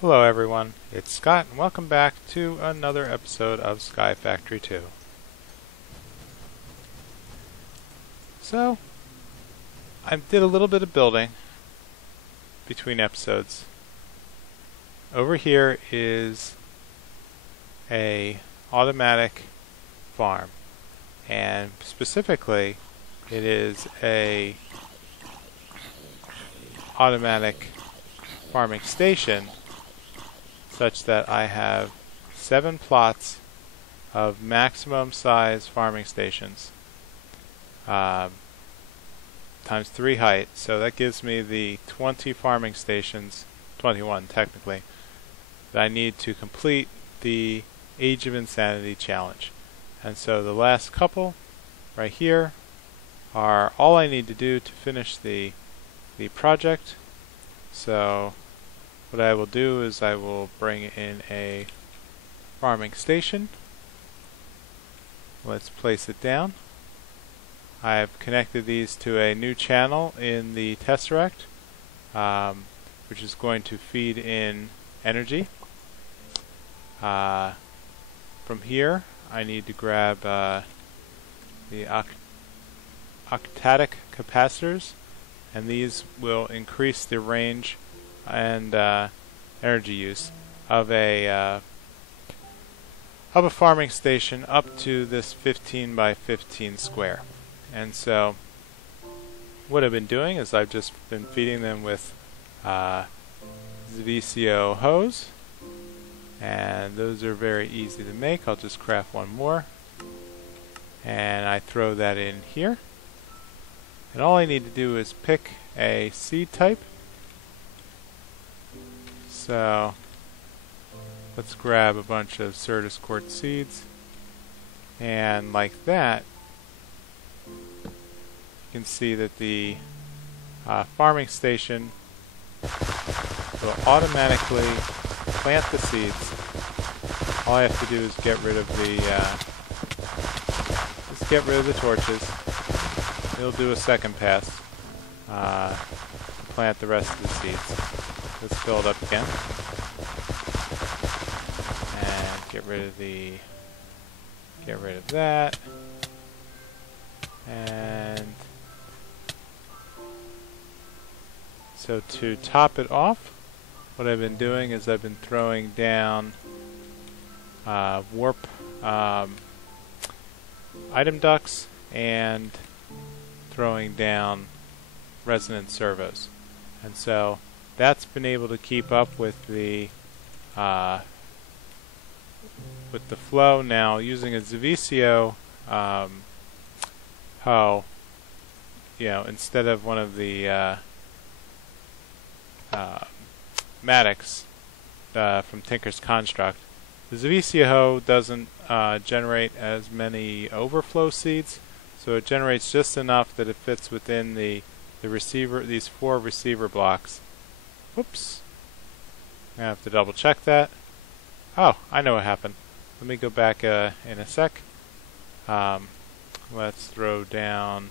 Hello everyone, it's Scott and welcome back to another episode of Sky Factory 2. So, I did a little bit of building between episodes. Over here is a automatic farm, and specifically it is a automatic farming station such that I have 7 plots of maximum size farming stations times 3 height, so that gives me the 20 farming stations, 21 technically, that I need to complete the Age of Insanity challenge. And so the last couple right here are all I need to do to finish the project. So what I will do is I will bring in a farming station. Let's place it down. I've connected these to a new channel in the Tesseract, which is going to feed in energy. From here I need to grab the octatic capacitors, and these will increase the range and energy use of a farming station up to this 15 by 15 square. And so what I've been doing is I've just been feeding them with VCO hose, and those are very easy to make. I'll just craft one more and I throw that in here, and all I need to do is pick a seed type. So let's grab a bunch of Certus quartz seeds, and like that you can see that the farming station will automatically plant the seeds. All I have to do is get rid of the torches. It'll do a second pass to plant the rest of the seeds. Let's fill it up again and get rid of that, and so to top it off, what I've been doing is I've been throwing down warp item ducts and throwing down resonant servos, and so that's been able to keep up with the flow. Now, using a Zavicio hoe, instead of one of the Maddox from Tinker's Construct, the Zavicio hoe doesn't generate as many overflow seeds, so it generates just enough that it fits within the receiver, these 4 receiver blocks. Whoops. I have to double check that. Oh, I know what happened. Let me go back in a sec. Let's throw down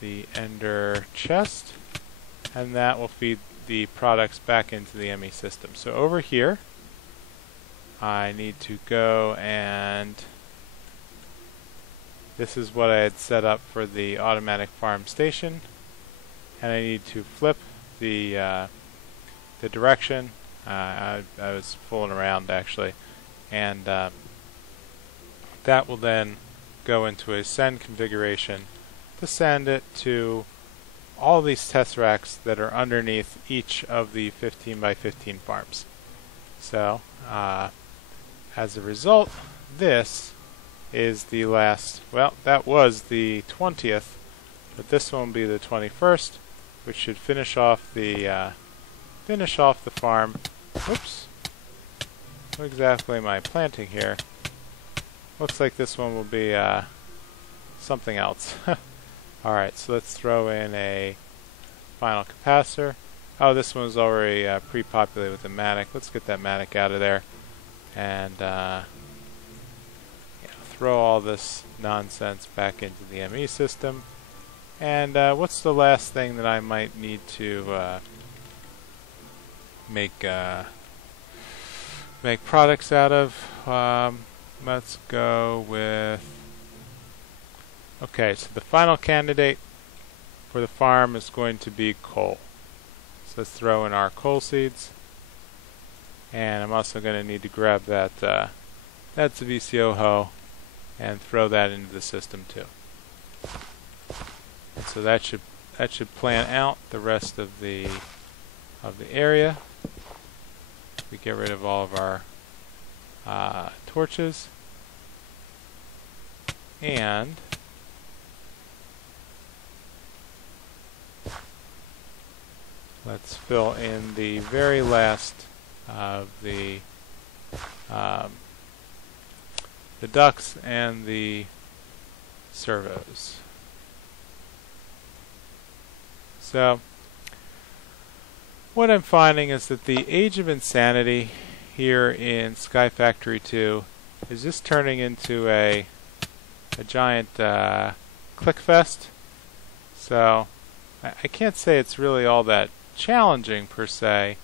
the ender chest, and that will feed the products back into the ME system. So over here I need to go, and this is what I had set up for the automatic farm station, and I need to flip the direction. I was fooling around actually, and that will then go into a send configuration to send it to all these tesseracts that are underneath each of the 15 by 15 farms. So as a result, this is the last, well, that was the 20th, but this one will be the 21st, which should finish off the farm. Oops. What exactly am I planting here? Looks like this one will be something else. Alright, so let's throw in a final capacitor. Oh, this one was already pre-populated with the Matic. Let's get that Matic out of there and throw all this nonsense back into the ME system. And what's the last thing that I might need to make make products out of. Let's go with, okay, so the final candidate for the farm is going to be coal. So let's throw in our coal seeds. And I'm also going to need to grab that that's a VCO hoe and throw that into the system too. And so that should plan out the rest of the area. We get rid of all of our torches, and let's fill in the very last of the ducts and the servos. So what I'm finding is that the Age of Insanity here in Sky Factory 2 is just turning into a giant click fest. So I can't say it's really all that challenging per se,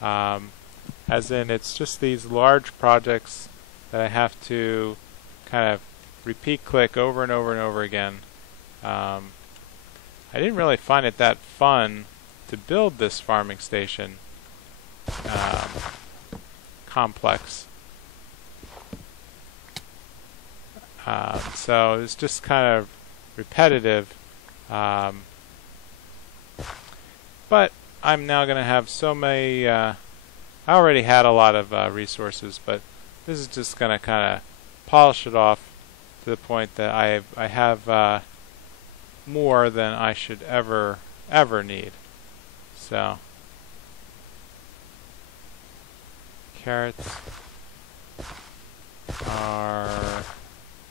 as in it's just these large projects that I have to kind of repeat click over and over and over again. I didn't really find it that fun to build this farming station complex. So it's just kind of repetitive. But I'm now going to have so many, I already had a lot of resources, but this is just going to kind of polish it off to the point that I have more than I should ever need. So carrots are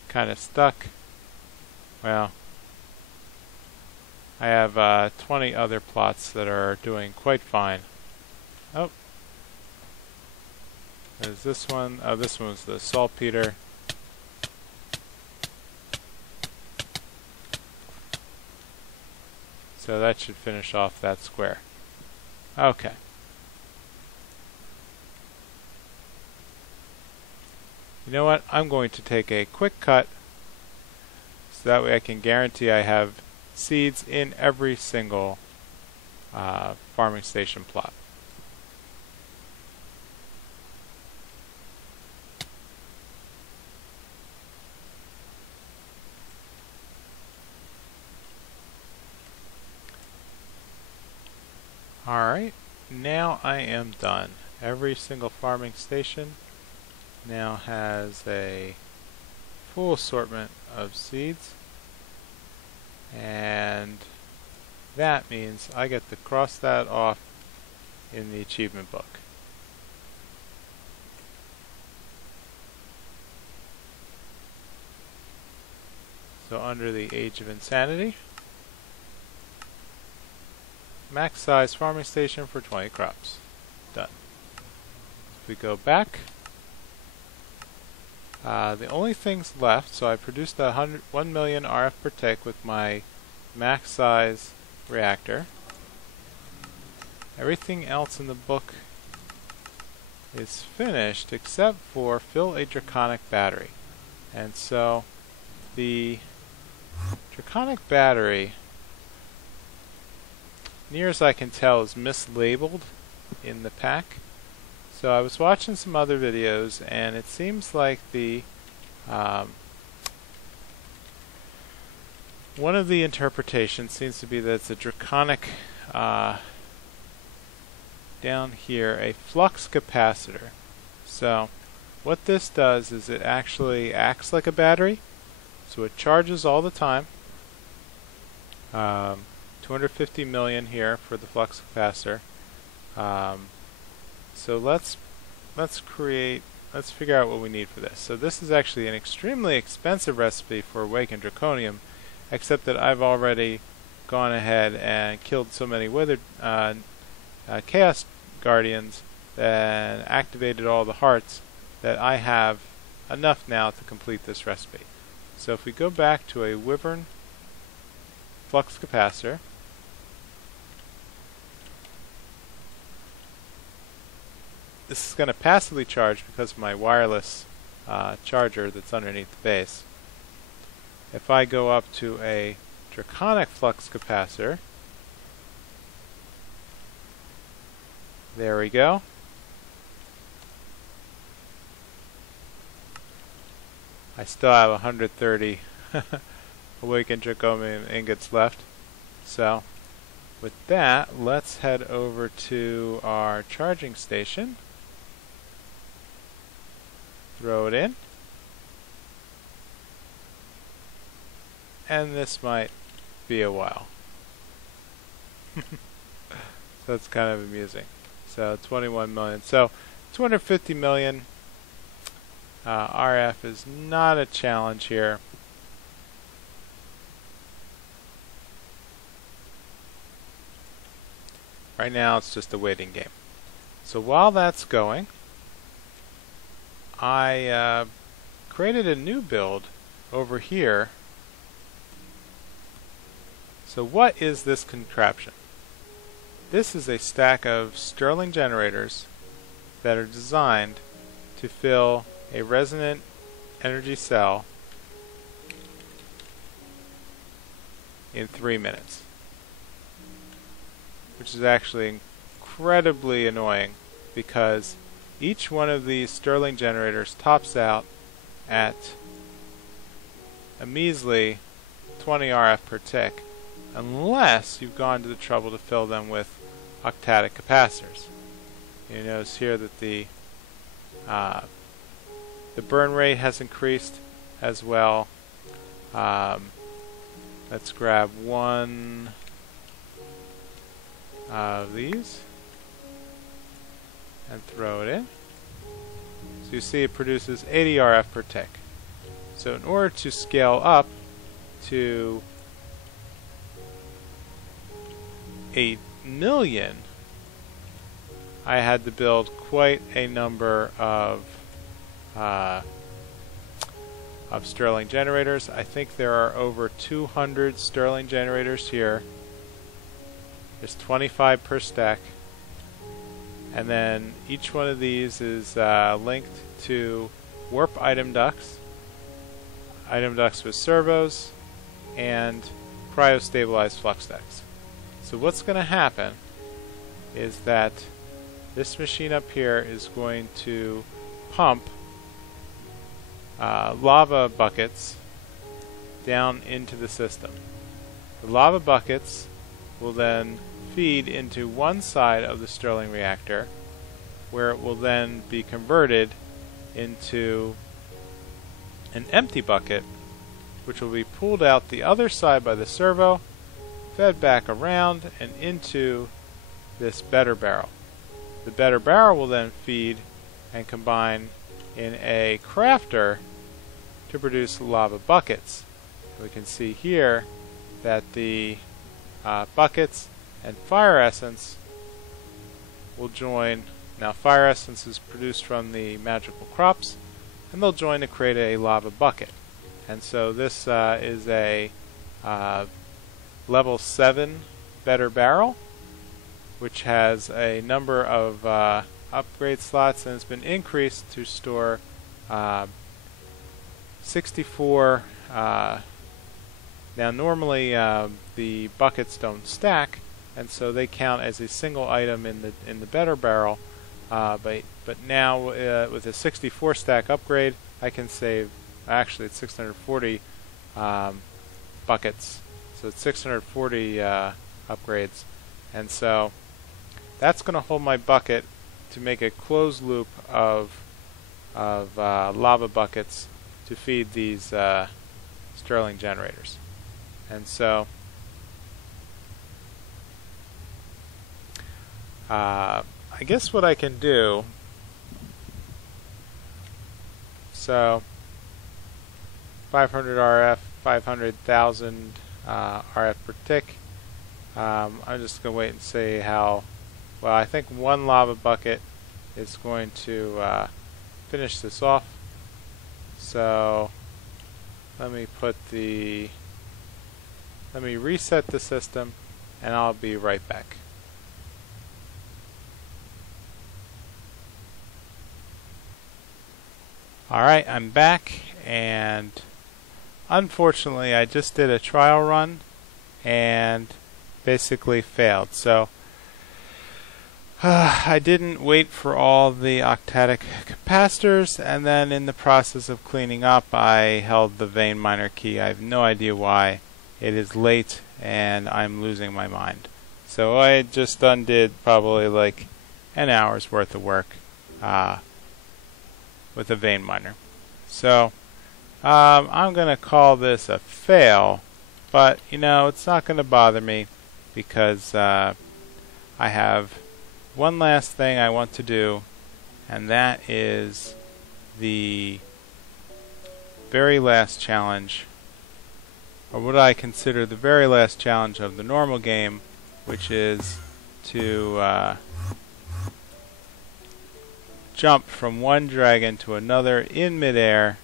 kind of stuck. Well, I have 20 other plots that are doing quite fine. Oh, there's this one. Oh, this one's the saltpeter. So that should finish off that square. Okay. You know what? I'm going to take a quick cut so that way I can guarantee I have seeds in every single farming station plot. Alright, now I am done. Every single farming station now has a full assortment of seeds, and that means I get to cross that off in the achievement book. So under the Age of Insanity, max size farming station for 20 crops. Done. If we go back, the only things left, so I produced 1 million RF per tick with my max size reactor. Everything else in the book is finished except for fill a Draconic battery. And so the Draconic battery, near as I can tell, is mislabeled in the pack. So I was watching some other videos, and it seems like the one of the interpretations seems to be that it's a Draconic down here, a flux capacitor. So what this does is it actually acts like a battery, so it charges all the time. 250 million here for the flux capacitor. So let's figure out what we need for this. So this is actually an extremely expensive recipe for Awakened Draconium, except that I've already gone ahead and killed so many withered Chaos Guardians and activated all the hearts that I have enough now to complete this recipe. So if we go back to a Wyvern flux capacitor, this is going to passively charge because of my wireless charger that's underneath the base. If I go up to a Draconic Flux Capacitor, there we go. I still have 130 awakened Draconium ingots left. So with that, let's head over to our charging station. Throw it in. And this might be a while. So it's kind of amusing. So 21 million. So 250 million RF is not a challenge here. Right now it's just a waiting game. So while that's going, I created a new build over here. So what is this contraption? This is a stack of Stirling generators that are designed to fill a resonant energy cell in 3 minutes, which is actually incredibly annoying because each one of these Stirling generators tops out at a measly 20 RF per tick, unless you've gone to the trouble to fill them with octadic capacitors. You notice here that the burn rate has increased as well. Let's grab one of these and throw it in. So you see it produces 80 RF per tick. So in order to scale up to 8 million, I had to build quite a number of Stirling generators. I think there are over 200 Stirling generators here. There's 25 per stack, and then each one of these is linked to warp item ducts with servos, and cryo-stabilized flux decks. So what's going to happen is that this machine up here is going to pump lava buckets down into the system. The lava buckets will then feed into one side of the Stirling reactor, where it will then be converted into an empty bucket, which will be pulled out the other side by the servo, fed back around and into this better barrel. The better barrel will then feed and combine in a crafter to produce lava buckets. We can see here that the buckets and fire essence will join. Now fire essence is produced from the magical crops, and they'll join to create a lava bucket. And so this is a level 7 better barrel, which has a number of upgrade slots, and it's been increased to store 64. Now normally the buckets don't stack, and so they count as a single item in the better barrel. But now with a 64 stack upgrade, I can save. Actually, it's 640 buckets, so it's 640 upgrades, and so that's going to hold my bucket to make a closed loop of lava buckets to feed these Stirling generators. And so I guess what I can do, so 500 RF, 500,000 RF per tick. I'm just going to wait and see how well. I think one lava bucket is going to finish this off. So let me reset the system, and I'll be right back. Alright, I'm back, and unfortunately I just did a trial run and basically failed. So I didn't wait for all the octadic capacitors, and then in the process of cleaning up I held the vein miner key. I have no idea why. It is late and I'm losing my mind. So I just undid probably like an hour's worth of work with a vein miner. So I'm going to call this a fail, but you know, it's not going to bother me because I have one last thing I want to do, and that is the very last challenge, or what I consider the very last challenge of the normal game, which is to jump from one dragon to another in midair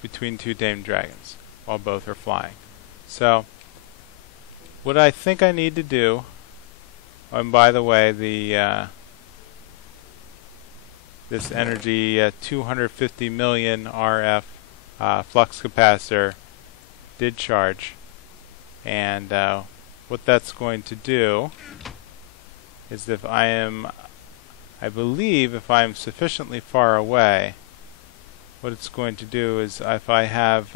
between two tamed dragons while both are flying. So what I think I need to do, and by the way, the this energy 250 million RF flux capacitor did charge, and what that's going to do is, if I believe if I am sufficiently far away, what it's going to do is, if I have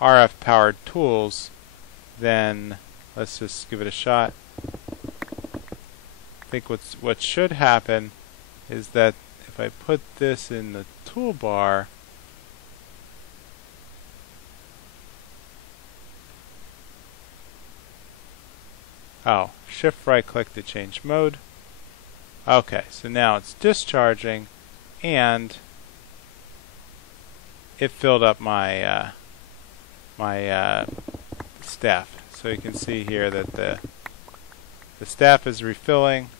RF powered tools, then let's just give it a shot. I think what should happen is that if I put this in the toolbar, shift right click to change mode. Okay, so now it's discharging and it filled up my staff. So you can see here that the staff is refilling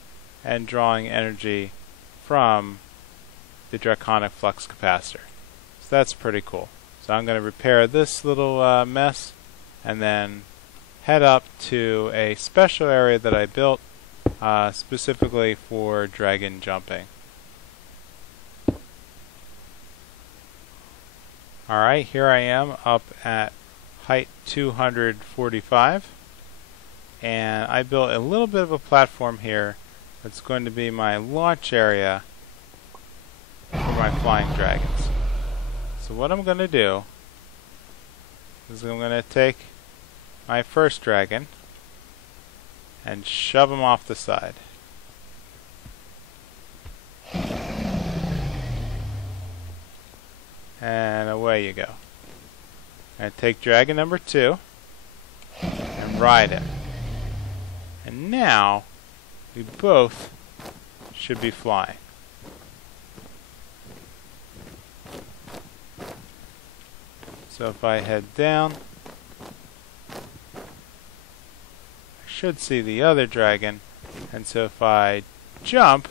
and drawing energy from the Draconic Flux Capacitor. So that's pretty cool. So I'm going to repair this little mess and then head up to a special area that I built specifically for dragon jumping. Alright, here I am up at height 245, and I built a little bit of a platform here that's going to be my launch area for my flying dragons. So what I'm going to do is I'm going to take my first dragon and shove him off the side. And away you go. And take dragon number 2 and ride him. And now we both should be flying. So if I head down, I should see the other dragon, and so if I jump,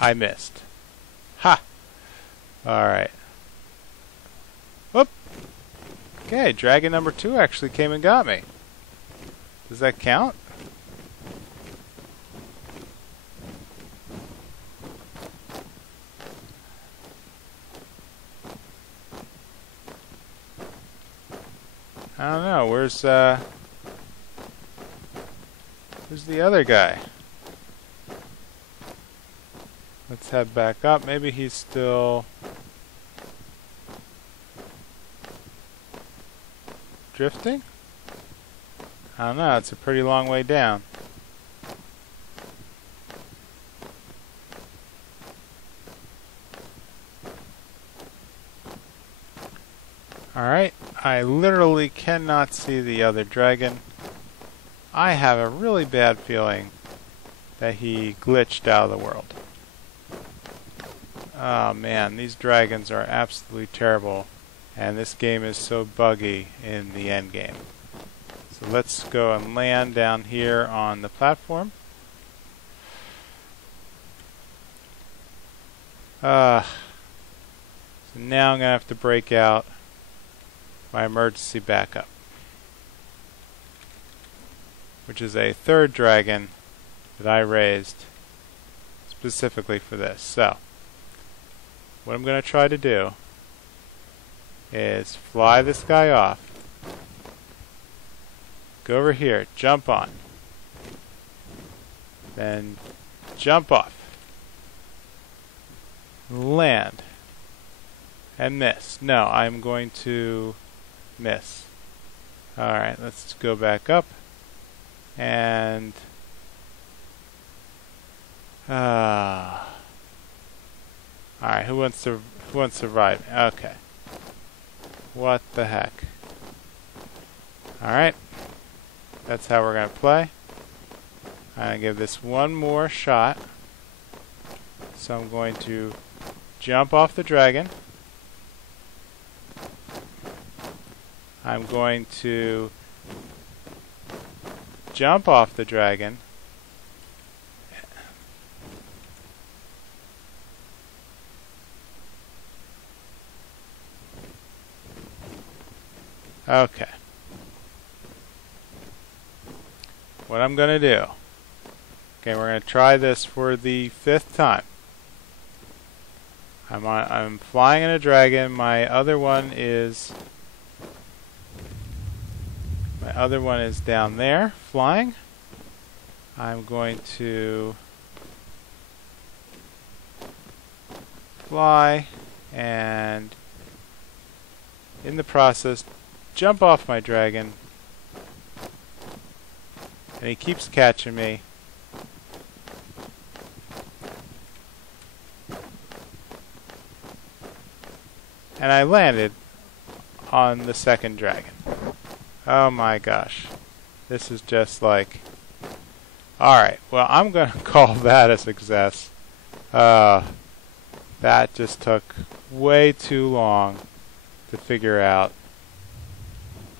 I missed. Ha! Alright. Whoop! Okay, dragon number 2 actually came and got me. Does that count? I don't know. Where's the other guy? Let's head back up. Maybe he's still drifting? I don't know. It's a pretty long way down. Alright, I literally cannot see the other dragon. I have a really bad feeling that he glitched out of the world. Oh man, these dragons are absolutely terrible, and this game is so buggy in the end game. So let's go and land down here on the platform. So now I'm going to have to break out my emergency backup, which is a third dragon that I raised specifically for this. So, what I'm going to try to do is fly this guy off, go over here, jump on, then jump off, land, and miss. No, I'm going to miss. Alright, let's go back up, and alright, who wants to ride? Okay. What the heck? Alright. That's how we're going to play. I'm going to give this one more shot. So I'm going to jump off the dragon. I'm going to jump off the dragon. Okay. What I'm going to do, okay, we're going to try this for the 5th time. I'm flying in a dragon. My other one is down there flying. I'm going to fly and in the process jump off my dragon, and he keeps catching me. And I landed on the second dragon. Oh my gosh. This is just like... Alright, well I'm going to call that a success. That just took way too long to figure out.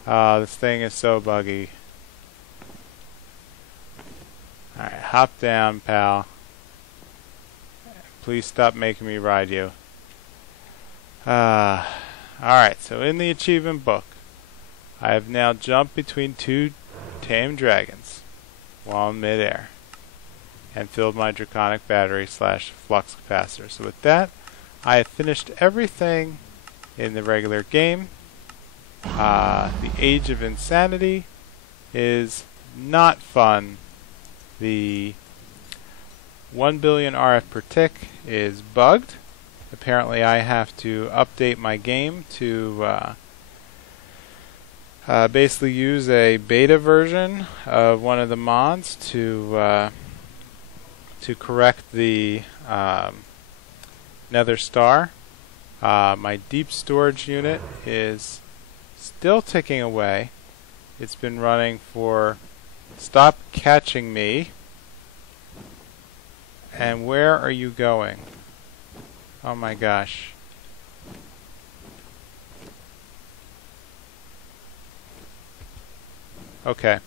This thing is so buggy. Alright, hop down, pal. Please stop making me ride you. Alright, so in the achievement book, I have now jumped between 2 tame dragons while in midair and filled my Draconic battery / flux capacitor. So with that, I have finished everything in the regular game. The Age of Insanity is not fun. The 1 billion RF per tick is bugged. Apparently I have to update my game to basically use a beta version of one of the mods to correct the nether star. My deep storage unit is still ticking away. It's been running for... Stop catching me. And where are you going? Oh my gosh. Okay.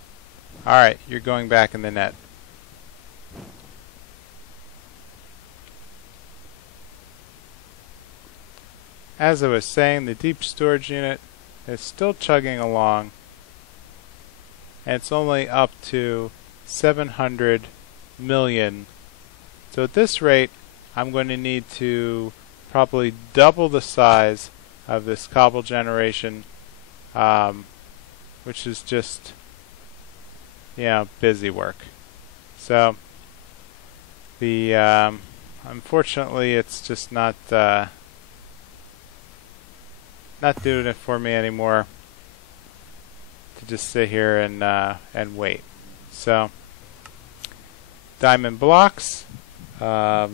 Alright, you're going back in the net. As I was saying, the deep storage unit is still chugging along, and it's only up to 700 million. So at this rate, I'm going to need to probably double the size of this cobble generation, which is just, busy work. So the unfortunately, it's just not doing it for me anymore to just sit here and wait. So diamond blocks to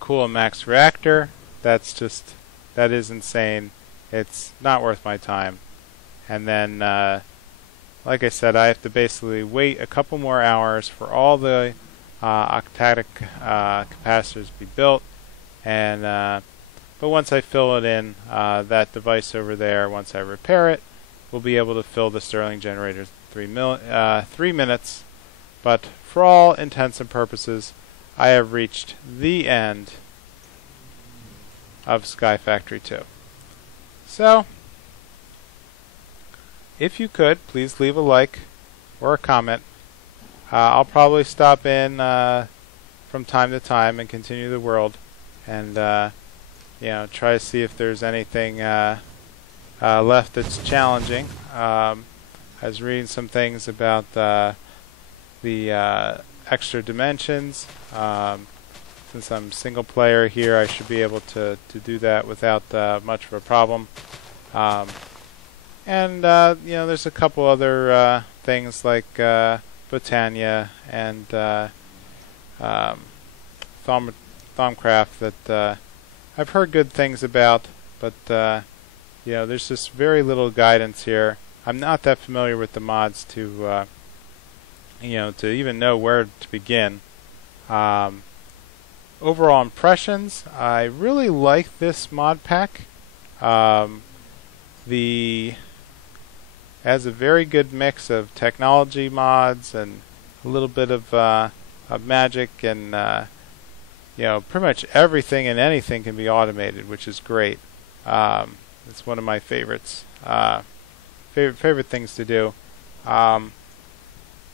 cool a max reactor. That is insane. It's not worth my time. And then like I said, I have to basically wait a couple more hours for all the octadic capacitors to be built, and but once I fill it in, that device over there, once I repair it, will be able to fill the Stirling Generator 3 minutes. But for all intents and purposes, I have reached the end of Sky Factory 2. So, if you could, please leave a like or a comment. I'll probably stop in from time to time and continue the world, and try to see if there's anything left that's challenging. I was reading some things about the extra dimensions. Since I'm single player here, I should be able to do that without much of a problem. There's a couple other things like Botania and Thaumcraft that I've heard good things about, but there's just very little guidance here. I'm not that familiar with the mods to even know where to begin. Overall impressions, I really like this mod pack. Has a very good mix of technology mods and a little bit of magic, and pretty much everything and anything can be automated, which is great. It's one of my favorites. Favorite things to do.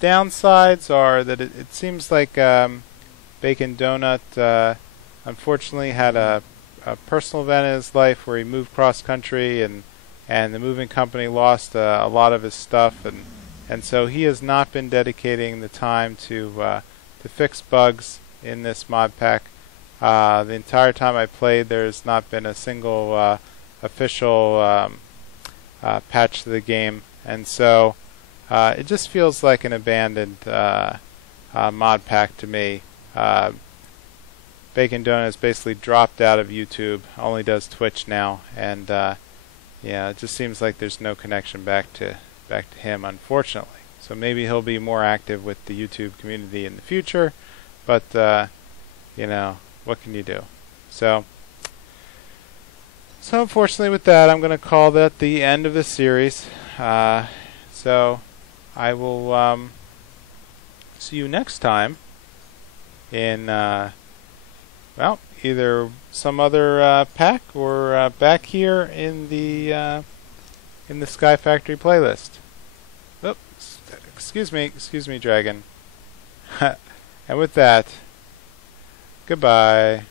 Downsides are that it seems like Bacon Donut unfortunately had a personal event in his life where he moved cross country, and the moving company lost a lot of his stuff, and so he has not been dedicating the time to fix bugs in this mod pack. The entire time I played, there's not been a single official patch to the game, and so it just feels like an abandoned mod pack to me. Bacon Donut has basically dropped out of YouTube, only does Twitch now, and it just seems like there's no connection back to him, unfortunately. So maybe he'll be more active with the YouTube community in the future, but what can you do? So unfortunately with that, I'm going to call that the end of the series. So I will see you next time in either some other pack or back here in the Sky Factory playlist. Oops, excuse me, Dragon. And with that, goodbye.